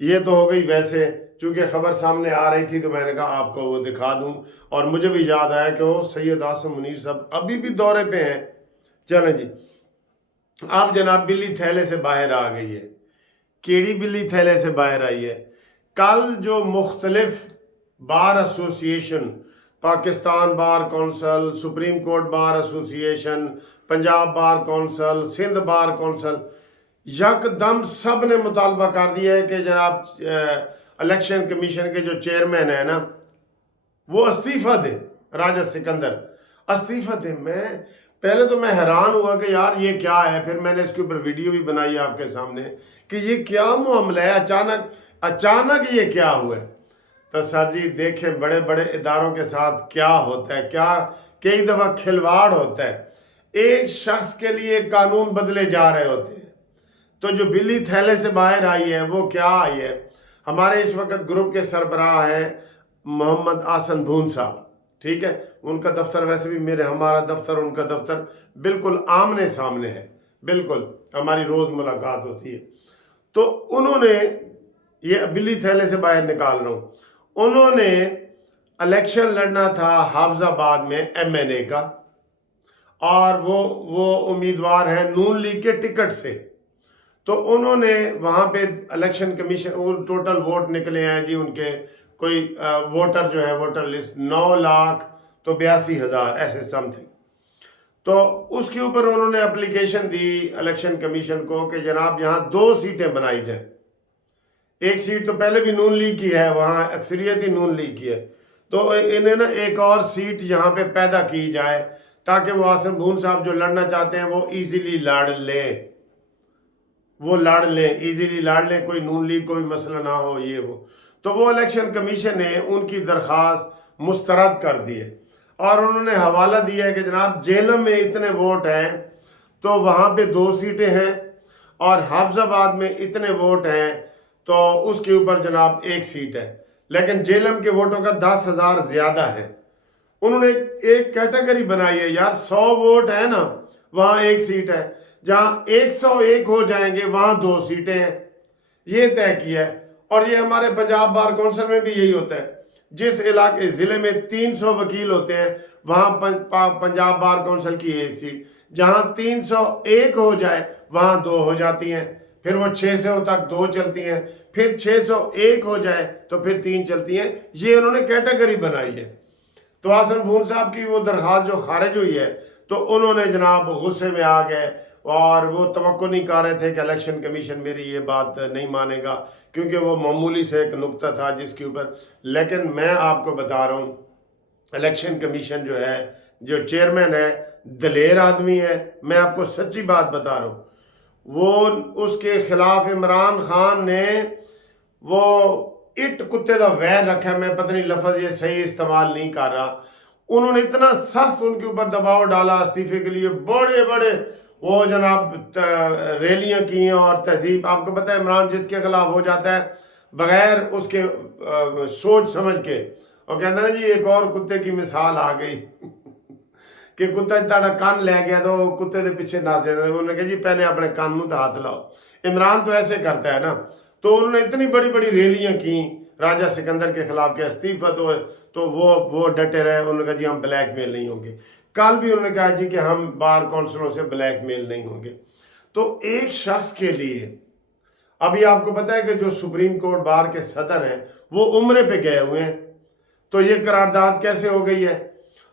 یہ تو ہو گئی ویسے، چونکہ خبر سامنے آ رہی تھی تو میں نے کہا آپ کو وہ دکھا دوں، اور مجھے بھی یاد آیا کہ وہ سید عاصم منیر صاحب ابھی بھی دورے پہ ہیں۔ چلیں جی، اب جناب بلی تھیلے سے باہر آ گئی ہے۔ کیڑی بلی تھیلے سے باہر آئی ہے؟ کل جو مختلف bar association, Pakistan bar council, supreme court bar association, Punjab bar council, Sindh bar council, یک دم سب نے مطالبہ کر دیا ہے کہ جناب الیکشن کمیشن کے جو چیئرمین ہیں نا وہ استعفیٰ دیں، راجہ سکندر استعفیٰ دیں۔ پہلے تو میں حیران ہوا کہ یار یہ کیا ہے، پھر میں نے اس کے اوپر ویڈیو بھی بنائی آپ کے سامنے کہ یہ کیا معاملہ ہے، اچانک یہ کیا ہوا ہے۔ تو سر جی دیکھیں بڑے بڑے اداروں کے ساتھ کیا ہوتا ہے، کیا کئی دفعہ کھلواڑ ہوتا ہے، ایک شخص کے لیے قانون بدلے جا رہے ہوتے ہیں۔ تو جو بلی تھیلے سے باہر آئی ہے وہ کیا آئی ہے؟ ہمارے اس وقت گروپ کے سربراہ ہیں محمد آسن بھون صاحب، ٹھیک ہے، ان کا دفتر ویسے بھی ہمارا دفتر ان کا دفتر بالکل آمنے سامنے ہے، بالکل ہماری روز ملاقات ہوتی ہے۔ تو انہوں نے یہ بلی تھیلے سے باہر نکال رہا ہوں، انہوں نے الیکشن لڑنا تھا حافظ آباد میں ایم این اے کا، اور وہ امیدوار ہیں نون لیگ کے ٹکٹ سے۔ تو انہوں نے وہاں پہ الیکشن کمیشن ٹوٹل ووٹ نکلے ہیں جی ان کے، کوئی ووٹر جو ہے ووٹر لسٹ 9,82,000 ایسے سم تھنگ۔ تو اس کے اوپر انہوں نے اپلیکیشن دی الیکشن کمیشن کو کہ جناب یہاں 2 سیٹیں بنائی جائیں۔ ایک سیٹ تو پہلے بھی نون لیگ کی ہے، وہاں اکثریت ہی نون لیگ کی ہے، تو انہیں نا ایک اور سیٹ یہاں پہ پیدا کی جائے تاکہ وہ آسم بھون صاحب جو لڑنا چاہتے ہیں وہ ایزیلی لڑ لیں، کوئی نون لیگ کوئی مسئلہ نہ ہو یہ وہ۔ تو وہ الیکشن کمیشن نے ان کی درخواست مسترد کر دی ہے، اور انہوں نے حوالہ دیا ہے کہ جناب جہلم میں اتنے ووٹ ہیں تو وہاں پہ 2 سیٹیں ہیں، اور حافظ آباد میں اتنے ووٹ ہیں تو اس کے اوپر جناب 1 سیٹ ہے، لیکن جہلم کے ووٹوں کا 10,000 زیادہ ہے۔ انہوں نے ایک کیٹیگری بنائی ہے، یار 100 ووٹ ہے نا وہاں 1 سیٹ ہے، جہاں 101 ہو جائیں گے وہاں 2 سیٹیں ہیں، یہ طے کیا ہے۔ اور یہ ہمارے پنجاب بار کونسل میں بھی یہی ہوتا ہے، جس علاقے ضلع میں 300 وکیل ہوتے ہیں وہاں پنجاب بار کونسل کی 1 سیٹ، جہاں 301 ہو جائے وہاں 2 ہو جاتی ہیں، پھر وہ 600 تک 2 چلتی ہیں، پھر 601 ہو جائے تو پھر 3 چلتی ہیں۔ یہ انہوں نے کیٹیگری بنائی ہے۔ تو آسن بھون صاحب کی وہ درخواست جو خارج ہوئی ہے تو انہوں نے جناب غصے میں آ گئے، اور وہ توقع نہیں کر رہے تھے کہ الیکشن کمیشن میری یہ بات نہیں مانے گا، کیونکہ وہ معمولی سے ایک نقطہ تھا جس کے اوپر۔ لیکن میں آپ کو بتا رہا ہوں الیکشن کمیشن جو ہے، جو چیئرمین ہے دلیر آدمی ہے، میں آپ کو سچی بات بتا رہا ہوں۔ وہ اس کے خلاف عمران خان نے وہ اٹ کتے دا ویر رکھا ہے، میں پتہ نہیں لفظ یہ صحیح استعمال نہیں کر رہا، انہوں نے اتنا سخت ان کے اوپر دباؤ ڈالا استعفے کے لیے، بڑے بڑے وہ جناب ریلیاں کی ہیں، اور تہذیب آپ کو پتہ ہے عمران جس کے خلاف ہو جاتا ہے بغیر اس کے سوچ سمجھ کے، اور کہتا ہے نا جی ایک اور کتے کی مثال آ گئی کہ کتا تاڑا کان لے گیا تو کتے دے پیچھے ناسے تھے، انہوں نے کہا جی پہلے اپنے کان منہ ہاتھ لاؤ۔ عمران تو ایسے کرتا ہے نا، تو انہوں نے اتنی بڑی بڑی ریلیاں کی راجہ سکندر کے خلاف کے استعفیٰ تو وہ ڈٹے رہے، انہوں نے کہا جی ہم بلیک میل نہیں ہوں گے۔ کل بھی انہوں نے کہا جی کہ ہم بار کونسلوں سے بلیک میل نہیں ہوں گے۔ تو ایک شخص کے لیے ابھی آپ کو پتہ ہے کہ جو سپریم کورٹ بار کے صدر ہیں وہ عمرے پہ گئے ہوئے ہیں، تو یہ قرارداد کیسے ہو گئی ہے؟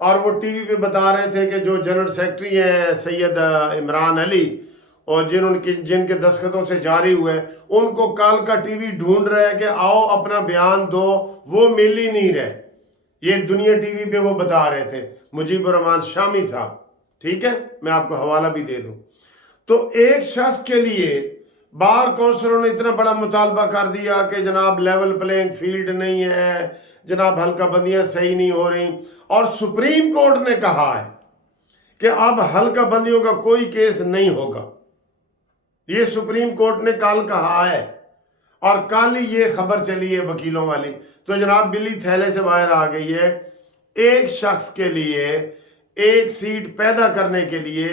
اور وہ ٹی وی پہ بتا رہے تھے کہ جو جنرل سیکرٹری ہیں سید عمران علی، اور جن کے دستخطوں سے جاری ہوئے، ان کو کل کا ٹی وی ڈھونڈ رہے کہ آؤ اپنا بیان دو، وہ مل ہی نہیں رہے۔ یہ دنیا ٹی وی پہ وہ بتا رہے تھے مجیب الرحمان شامی صاحب، ٹھیک ہے، میں آپ کو حوالہ بھی دے دوں۔ تو ایک شخص کے لیے بار کونسلوں نے اتنا بڑا مطالبہ کر دیا کہ جناب لیول پلینگ فیلڈ نہیں ہے، جناب حلقہ بندیاں صحیح نہیں ہو رہی، اور سپریم کورٹ نے کہا ہے کہ اب حلقہ بندیوں کا کوئی کیس نہیں ہوگا۔ یہ سپریم کورٹ نے کل کہا ہے، اور کل ہی یہ خبر چلی ہے وکیلوں والی۔ تو جناب بلی تھیلے سے باہر آ گئی ہے۔ ایک شخص کے لیے 1 سیٹ پیدا کرنے کے لیے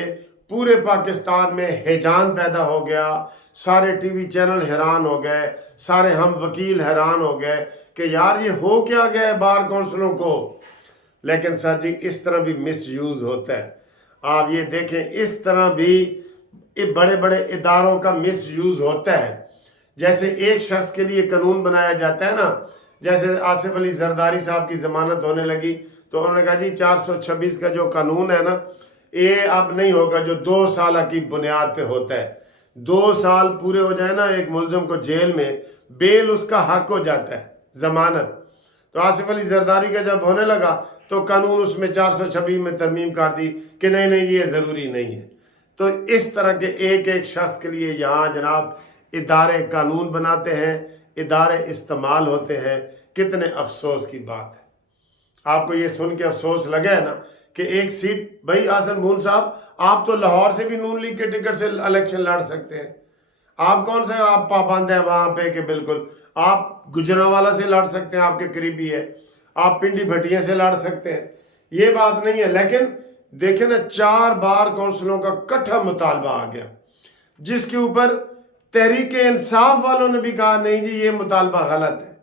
پورے پاکستان میں ہیجان پیدا ہو گیا، سارے ٹی وی چینل حیران ہو گئے، سارے ہم وکیل حیران ہو گئے کہ یار یہ ہو کیا گیا ہے بار کونسلوں کو۔ لیکن سر جی اس طرح بھی مس یوز ہوتا ہے، آپ یہ دیکھیں اس طرح بھی بڑے بڑے اداروں کا مس یوز ہوتا ہے۔ جیسے ایک شخص کے لیے قانون بنایا جاتا ہے نا، جیسے آصف علی زرداری صاحب کی ضمانت ہونے لگی تو انہوں نے کہا جی 426 کا جو قانون ہے نا یہ اب نہیں ہوگا، جو 2 سالہ کی بنیاد پہ ہوتا ہے۔ 2 سال پورے ہو جائے نا ایک ملزم کو جیل میں، بیل اس کا حق ہو جاتا ہے، ضمانت۔ تو آصف علی زرداری کا جب ہونے لگا تو قانون اس میں 426 میں ترمیم کر دی کہ نہیں یہ ضروری نہیں ہے۔ تو اس طرح کے ایک ایک شخص کے لیے یہاں جناب ادارے قانون بناتے ہیں، ادارے استعمال ہوتے ہیں۔ کتنے افسوس کی بات ہے، آپ کو یہ سن کے افسوس لگا ہے نا کہ ایک سیٹ، بھائی حسن بھون صاحب آپ تو لاہور سے بھی نون لیگ کے ٹکٹ سے الیکشن لڑ سکتے ہیں، آپ کون سے آپ پابند ہیں وہاں پہ کہ بالکل آپ گجرانوالہ سے لڑ سکتے ہیں، آپ کے قریبی ہے، آپ پنڈی بھٹیاں سے لڑ سکتے ہیں، یہ بات نہیں ہے۔ لیکن دیکھیں نا 4 بار کونسلوں کا کٹھا مطالبہ آ گیا، جس کے اوپر تحریک انصاف والوں نے بھی کہا نہیں جی یہ مطالبہ غلط ہے،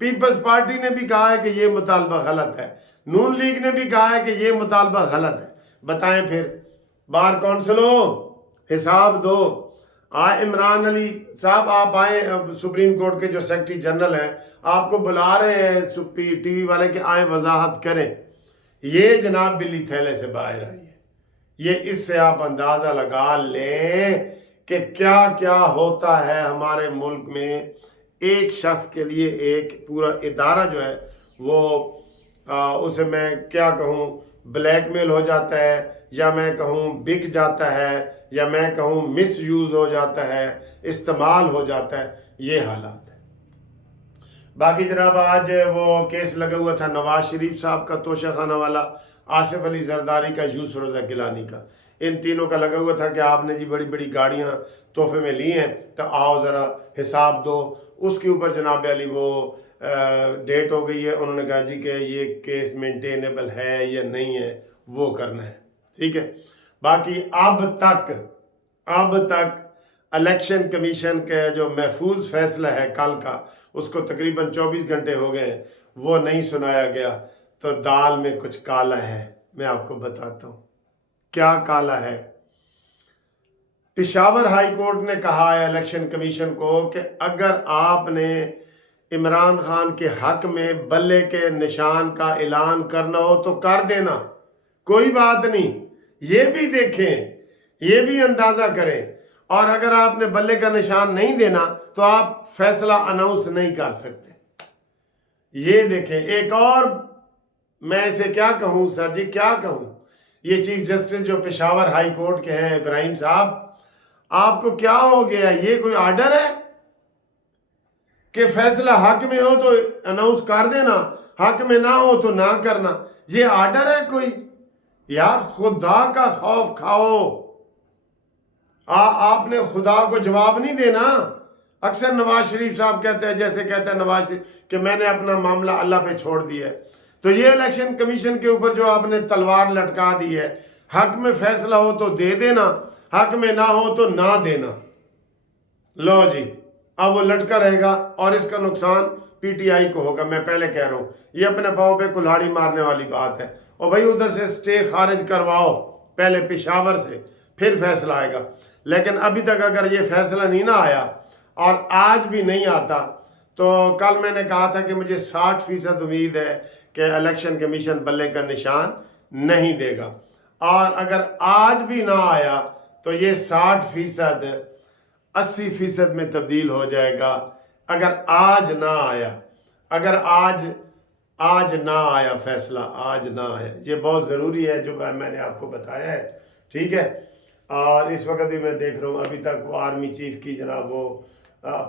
پیپلز پارٹی نے بھی کہا ہے کہ یہ مطالبہ غلط ہے، نون لیگ نے بھی کہا ہے کہ یہ مطالبہ غلط ہے۔ بتائیں پھر بار کونسلوں حساب دو۔ عمران علی صاحب آپ آئیں، سپریم کورٹ کے جو سیکرٹری جنرل ہیں آپ کو بلا رہے ہیں ٹی وی والے کہ آئیں وضاحت کریں۔ یہ جناب بلی تھیلے سے باہر آئی ہے۔ یہ اس سے آپ اندازہ لگا لیں کہ کیا کیا ہوتا ہے ہمارے ملک میں۔ ایک شخص کے لیے ایک پورا ادارہ جو ہے وہ اسے میں کیا کہوں بلیک میل ہو جاتا ہے، یا میں کہوں بک جاتا ہے، یا میں کہوں مس یوز ہو جاتا ہے، استعمال ہو جاتا ہے۔ یہ حالات ہے۔ باقی جناب آج وہ کیس لگا ہوا تھا نواز شریف صاحب کا توشہ خانہ والا، آصف علی زرداری کا، یوسف رضا گیلانی کا، ان تینوں کا لگا ہوا تھا کہ آپ نے جی بڑی بڑی گاڑیاں تحفے میں لی ہیں تو آؤ ذرا حساب دو۔ اس کے اوپر جناب علی وہ ڈیٹ ہو گئی ہے، انہوں نے کہا جی کہ یہ کیس مینٹینیبل ہے یا نہیں ہے، وہ کرنا ہے، ٹھیک ہے۔ باقی اب تک الیکشن کمیشن کا جو محفوظ فیصلہ ہے کل کا، اس کو تقریباً 24 گھنٹے ہو گئے، وہ نہیں سنایا گیا۔ تو دال میں کچھ کالا ہے، میں آپ کو بتاتا ہوں کیا کالا ہے۔ پشاور ہائی کورٹ نے کہا ہے الیکشن کمیشن کو کہ اگر آپ نے عمران خان کے حق میں بلے کے نشان کا اعلان کرنا ہو تو کر دینا، کوئی بات نہیں، یہ بھی دیکھیں، یہ بھی اندازہ کریں۔ اور اگر آپ نے بلے کا نشان نہیں دینا تو آپ فیصلہ اناؤنس نہیں کر سکتے۔ یہ دیکھیں ایک اور، میں اسے کیا کہوں سر جی، کیا کہوں، یہ چیف جسٹس جو پشاور ہائی کورٹ کے ہیں ابراہیم صاحب، آپ کو کیا ہو گیا؟ یہ کوئی آرڈر ہے کہ فیصلہ حق میں ہو تو اناؤنس کر دینا، حق میں نہ ہو تو نہ کرنا؟ یہ آرڈر ہے کوئی؟ یار خدا کا خوف کھاؤ، آپ نے خدا کو جواب نہیں دینا۔ اکثر نواز شریف صاحب کہتے ہیں، جیسے کہتا ہے نواز شریف کہ میں نے اپنا معاملہ اللہ پہ چھوڑ دیا ہے، تو یہ الیکشن کمیشن کے اوپر جو آپ نے تلوار لٹکا دی ہے، حق میں فیصلہ ہو تو دے دینا، حق میں نہ ہو تو نہ دینا۔ لو جی اب وہ لٹکا رہے گا اور اس کا نقصان پی ٹی آئی کو ہوگا۔ میں پہلے کہہ رہا ہوں یہ اپنے پاؤں پہ کلہاڑی مارنے والی بات ہے۔ اور بھائی ادھر سے سٹے خارج کرواؤ پہلے پشاور سے، پھر فیصلہ آئے گا۔ لیکن ابھی تک اگر یہ فیصلہ نہیں نہ آیا اور آج بھی نہیں آتا تو کل میں نے کہا تھا کہ مجھے 60% امید ہے کہ الیکشن کمیشن بلے کا نشان نہیں دے گا، اور اگر آج بھی نہ آیا تو یہ 60% 80% میں تبدیل ہو جائے گا۔ اگر آج نہ آیا، اگر آج نہ آیا فیصلہ، آج نہ آیا، یہ بہت ضروری ہے جو میں نے آپ کو بتایا ہے، ٹھیک ہے۔ اور اس وقت بھی میں دیکھ رہا ہوں ابھی تک وہ آرمی چیف کی جناب وہ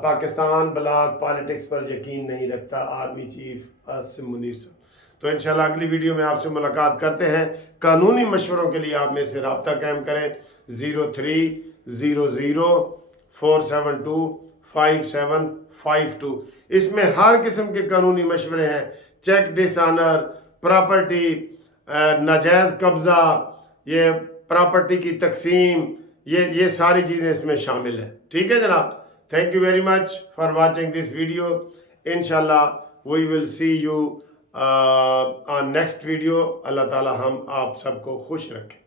پاکستان بلاک پالیٹکس پر یقین نہیں رکھتا، آرمی چیف عاصم منیر صاحب۔ تو انشاءاللہ اگلی ویڈیو میں آپ سے ملاقات کرتے ہیں۔ قانونی مشوروں کے لیے آپ میرے سے رابطہ قائم کریں 0300472572۔ اس میں ہر قسم کے قانونی مشورے ہیں، چیک ڈس آنر، پراپرٹی، ناجائز قبضہ، یہ پراپرٹی کی تقسیم، یہ ساری چیزیں اس میں شامل ہیں. ٹھیک ہے جناب. Thank you very much for watching this video. انشاءاللہ وی ول سی یو آن نیکسٹ ویڈیو. اللہ تعالی ہم آپ سب کو خوش رکھے.